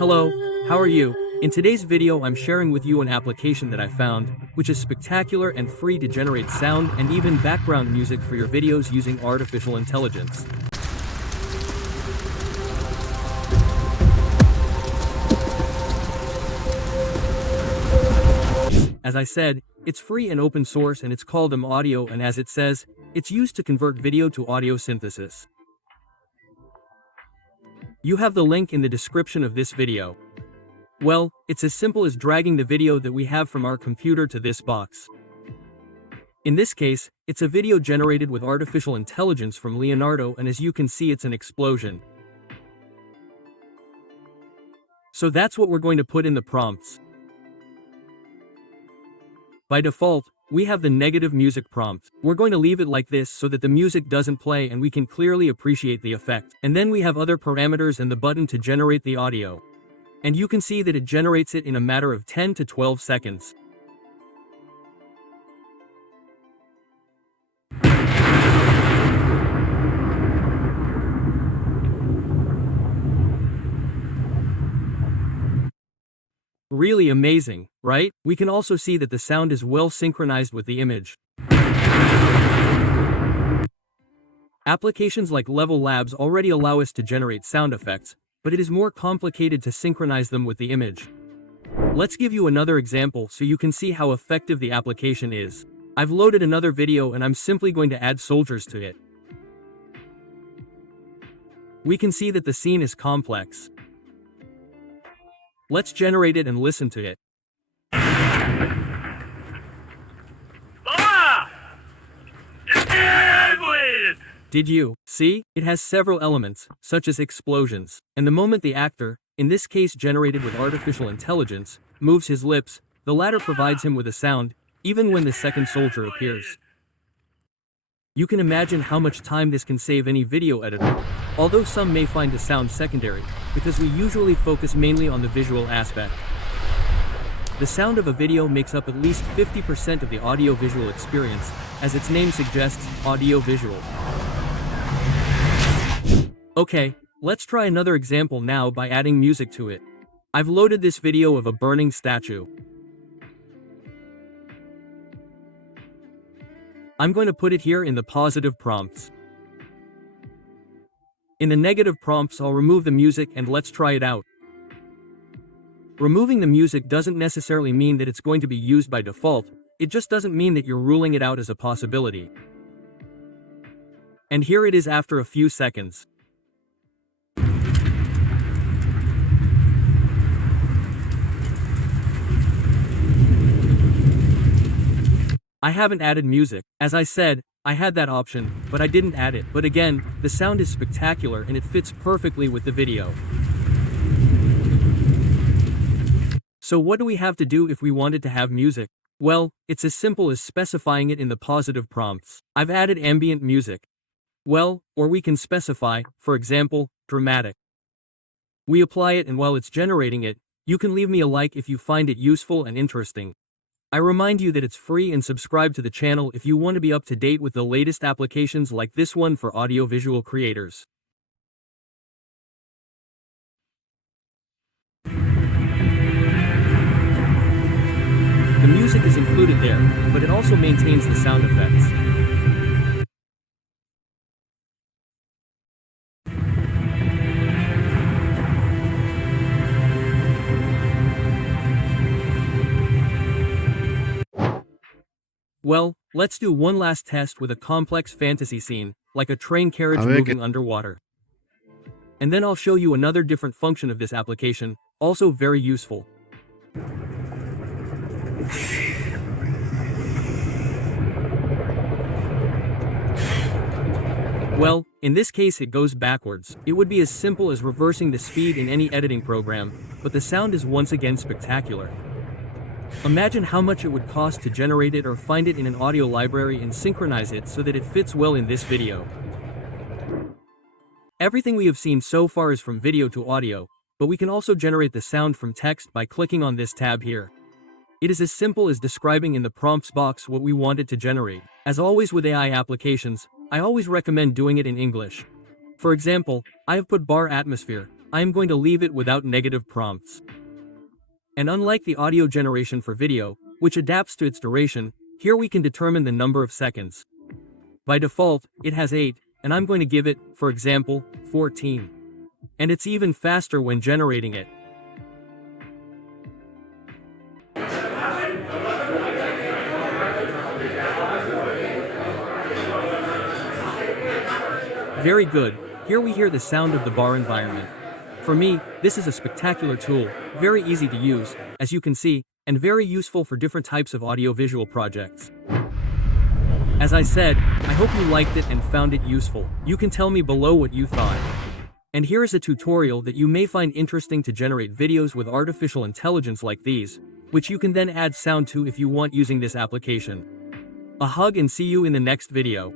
Hello, how are you? In today's video I'm sharing with you an application that I found, which is spectacular and free to generate sound and even background music for your videos using artificial intelligence. As I said, it's free and open source and it's called MMAudio, and as it says, it's used to convert video to audio synthesis. You have the link in the description of this video. Well, it's as simple as dragging the video that we have from our computer to this box. In this case, it's a video generated with artificial intelligence from Leonardo, and as you can see it's an explosion. So that's what we're going to put in the prompts. By default, we have the negative music prompt. We're going to leave it like this so that the music doesn't play and we can clearly appreciate the effect. And then we have other parameters and the button to generate the audio. And you can see that it generates it in a matter of 10 to 12 seconds. Really amazing, right? We can also see that the sound is well synchronized with the image. Applications like Level Labs already allow us to generate sound effects, but it is more complicated to synchronize them with the image. Let's give you another example so you can see how effective the application is. I've loaded another video and I'm simply going to add soldiers to it. We can see that the scene is complex. Let's generate it and listen to it. Did you see? It has several elements, such as explosions, and the moment the actor, in this case generated with artificial intelligence, moves his lips, the latter provides him with a sound, even when the second soldier appears. You can imagine how much time this can save any video editor, although some may find the sound secondary, because we usually focus mainly on the visual aspect. The sound of a video makes up at least 50% of the audio-visual experience, as its name suggests, audio-visual. Okay, let's try another example now by adding music to it. I've loaded this video of a burning statue. I'm going to put it here in the positive prompts. In the negative prompts I'll remove the music and let's try it out. Removing the music doesn't necessarily mean that it's going to be used by default, it just doesn't mean that you're ruling it out as a possibility. And here it is after a few seconds. I haven't added music. As I said, I had that option, but I didn't add it. But again, the sound is spectacular and it fits perfectly with the video. So what do we have to do if we wanted to have music? Well, it's as simple as specifying it in the positive prompts. I've added ambient music. Well, or we can specify, for example, dramatic. We apply it and while it's generating it, you can leave me a like if you find it useful and interesting. I remind you that it's free and subscribe to the channel if you want to be up to date with the latest applications like this one for audiovisual creators. The music is included there, but it also maintains the sound effects. Well, let's do one last test with a complex fantasy scene, like a train carriage moving underwater. And then I'll show you another different function of this application, also very useful. Well, in this case it goes backwards. It would be as simple as reversing the speed in any editing program, but the sound is once again spectacular. Imagine how much it would cost to generate it or find it in an audio library and synchronize it so that it fits well in this video. Everything we have seen so far is from video to audio, but we can also generate the sound from text by clicking on this tab here. It is as simple as describing in the prompts box what we want it to generate. As always with AI applications, I always recommend doing it in English. For example, I have put bar atmosphere, I am going to leave it without negative prompts. And unlike the audio generation for video, which adapts to its duration, here we can determine the number of seconds. By default, it has 8, and I'm going to give it, for example, 14. And it's even faster when generating it. Very good. Here we hear the sound of the bar environment. For me, this is a spectacular tool, very easy to use, as you can see, and very useful for different types of audio-visual projects. As I said, I hope you liked it and found it useful. You can tell me below what you thought. And here is a tutorial that you may find interesting to generate videos with artificial intelligence like these, which you can then add sound to if you want using this application. A hug and see you in the next video.